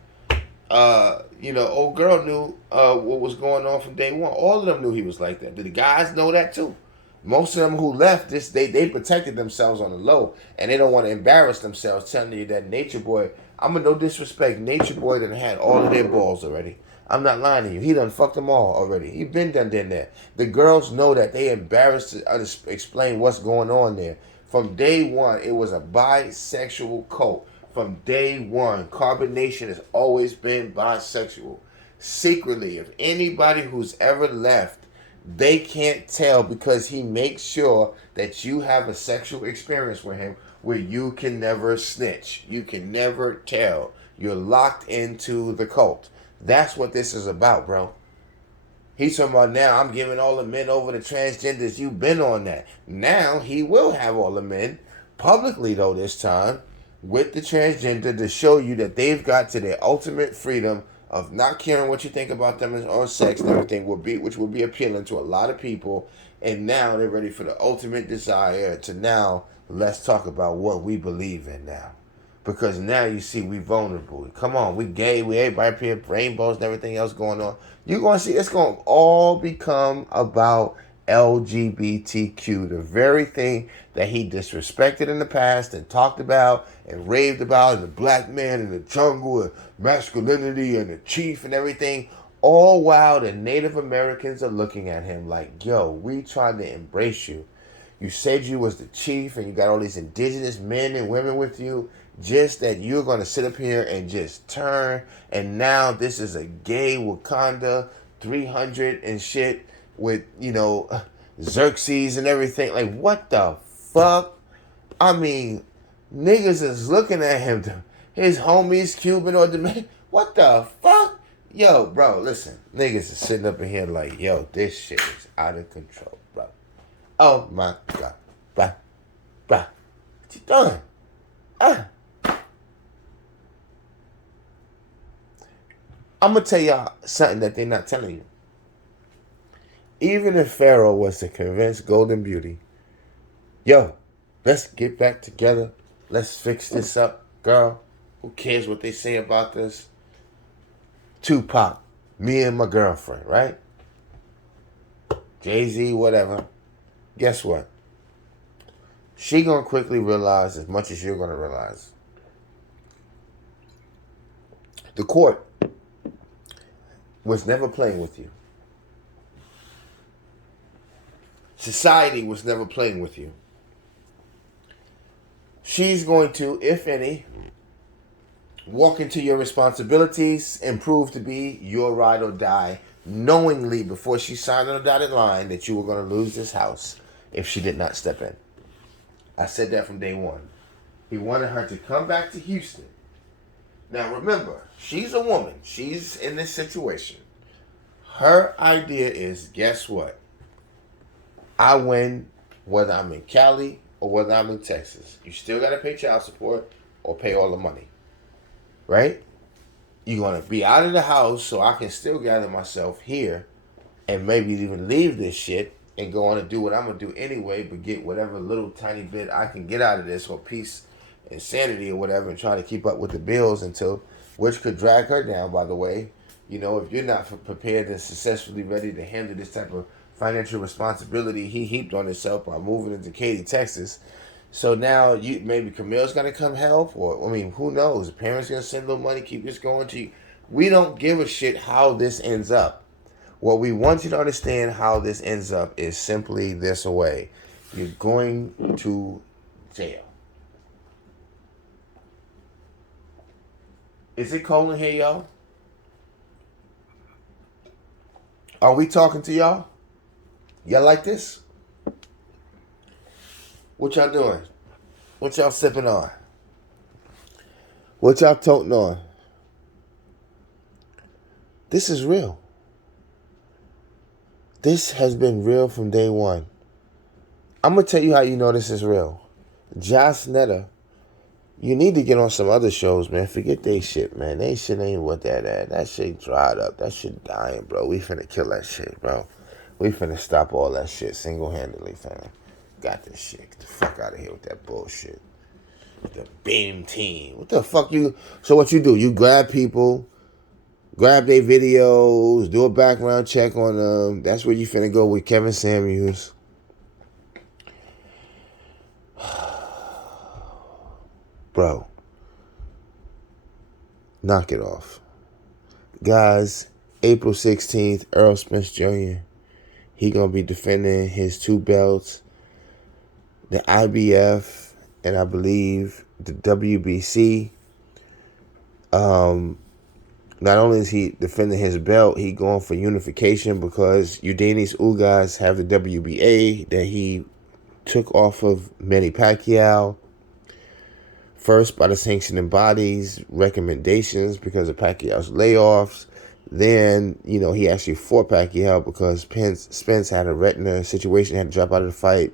Old girl knew what was going on from day one. All of them knew he was like that. Did the guys know that too? Most of them who left this, they protected themselves on the low, and they don't want to embarrass themselves telling you that Nature Boy, I'm gonna no disrespect, Nature Boy done had all of their balls already. I'm not lying to you. He done fucked them all already. He been done that. The girls know that. They embarrassed to explain what's going on there. From day one, it was a bisexual cult. From day one, Carbon Nation has always been bisexual. Secretly, if anybody who's ever left, they can't tell because he makes sure that you have a sexual experience with him where you can never snitch. You can never tell. You're locked into the cult. That's what this is about, bro. He's talking about now, I'm giving all the men over to transgenders. You've been on that. Now he will have all the men, publicly though this time, with the transgender to show you that they've got to their ultimate freedom of not caring what you think about them or sex and everything, which would be appealing to a lot of people. And now they're ready for the ultimate desire to now let's talk about what we believe in now. Because now you see we vulnerable. Come on, we gay, we everybody up here, rainbows and everything else going on. You're gonna see it's gonna all become about LGBTQ, the very thing that he disrespected in the past and talked about and raved about, and the black man in the jungle and masculinity and the chief and everything. All while the Native Americans are looking at him like, yo, we trying to embrace you. You said you was the chief and you got all these indigenous men and women with you. Just that you're going to sit up here and just turn. And now this is a gay Wakanda 300 and shit with, Xerxes and everything. Like, what the fuck? I mean, niggas is looking at him. His homies, Cuban or Dominican. What the fuck? Yo, bro, listen. Niggas is sitting up in here like, yo, this shit is out of control, bro. Oh, my God. Bro. What you doing? I'm going to tell y'all something that they're not telling you. Even if Pharaoh was to convince Golden Beauty, yo, let's get back together. Let's fix this up, girl. Who cares what they say about this? Tupac, me and my girlfriend, right? Jay-Z, whatever. Guess what? She gonna quickly realize as much as you're gonna realize. The court was never playing with you. Society was never playing with you. She's going to, if any, walk into your responsibilities and prove to be your ride or die, knowingly before she signed on the dotted line that you were going to lose this house if she did not step in. I said that from day one. He wanted her to come back to Houston. Now remember, she's a woman. She's in this situation. Her idea is, guess what? I win whether I'm in Cali or whether I'm in Texas. You still got to pay child support or pay all the money. Right? You're going to be out of the house so I can still gather myself here and maybe even leave this shit and go on and do what I'm going to do anyway, but get whatever little tiny bit I can get out of this, or peace and sanity or whatever, and try to keep up with the bills until, which could drag her down, by the way. If you're not prepared and successfully ready to handle this type of financial responsibility he heaped on himself by moving into Katy, Texas. So now maybe Camille's gonna come help, or who knows? The parents gonna send a little money, keep this going to you. We don't give a shit how this ends up. What we want you to understand how this ends up is simply this way. You're going to jail. Is it cold in here, y'all? Are we talking to y'all? Y'all like this? What y'all doing? What y'all sipping on? What y'all toting on? This is real. This has been real from day one. I'm going to tell you how you know this is real. Josh Netta, you need to get on some other shows, man. Forget they shit, man. They shit ain't what that at. That shit dried up. That shit dying, bro. We finna kill that shit, bro. We finna stop all that shit single-handedly, fam. Got this shit. Get the fuck out of here with that bullshit. The Beam Team. What the fuck you... So what you do? You grab people, grab their videos, do a background check on them. That's where you finna go with Kevin Samuels. Bro. Knock it off. Guys, April 16th, Earl Spence Jr., he going to be defending his 2 belts, the IBF, and I believe the WBC. Not only is he defending his belt, he going for unification because Eugenio Ugas have the WBA that he took off of Manny Pacquiao. First by the sanctioning bodies, recommendations because of Pacquiao's layoffs. Then, he actually fought Pacquiao because Spence had a retina situation, had to drop out of the fight.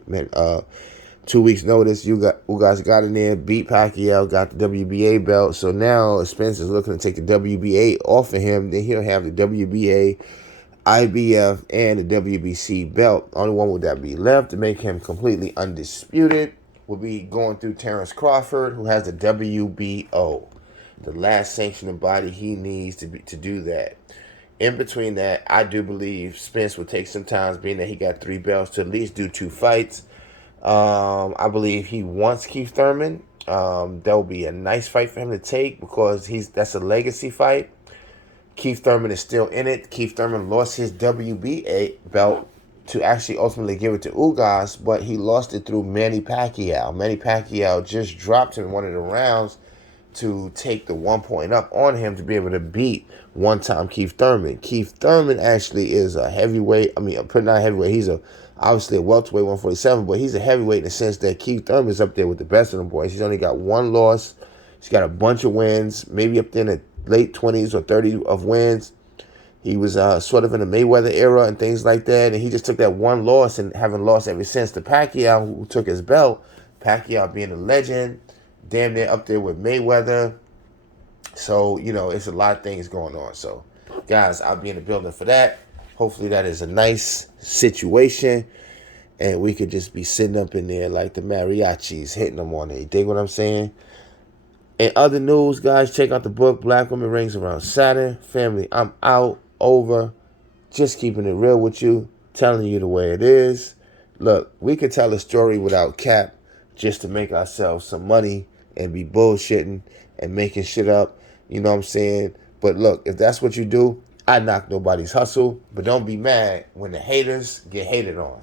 2 weeks notice, Ugas got in there, beat Pacquiao, got the WBA belt. So now Spence is looking to take the WBA off of him. Then he'll have the WBA IBF and the WBC belt. Only one would that be left to make him completely undisputed will be going through Terrence Crawford, who has the WBO, the last sanctioning body he needs to do that. In between that, I do believe Spence will take some time, being that he got 3 belts, to at least do 2 fights. I believe he wants Keith Thurman. That will be a nice fight for him to take because that's a legacy fight. Keith Thurman is still in it. Keith Thurman lost his WBA belt to actually ultimately give it to Ugas, but he lost it through Manny Pacquiao. Manny Pacquiao just dropped him in one of the rounds to take the 1 point up on him to be able to beat one-time Keith Thurman. Keith Thurman actually is a heavyweight. I mean, not a heavyweight. He's obviously a welterweight, 147, but he's a heavyweight in the sense that Keith Thurman is up there with the best of them boys. He's only got 1 loss. He's got a bunch of wins, maybe up there in the late 20s or 30 of wins. He was sort of in the Mayweather era and things like that, and he just took that 1 loss and haven't lost ever since. To Pacquiao, who took his belt, Pacquiao being a legend, damn near up there with Mayweather. So, it's a lot of things going on. So, guys, I'll be in the building for that. Hopefully that is a nice situation, and we could just be sitting up in there like the mariachis, hitting them on it. You dig what I'm saying? In other news, guys, check out the book, Black Women Rings Around Saturn. Family, I'm out, over. Just keeping it real with you, telling you the way it is. Look, we could tell a story without cap just to make ourselves some money and be bullshitting and making shit up. You know what I'm saying? But look, if that's what you do, I knock nobody's hustle. But don't be mad when the haters get hated on.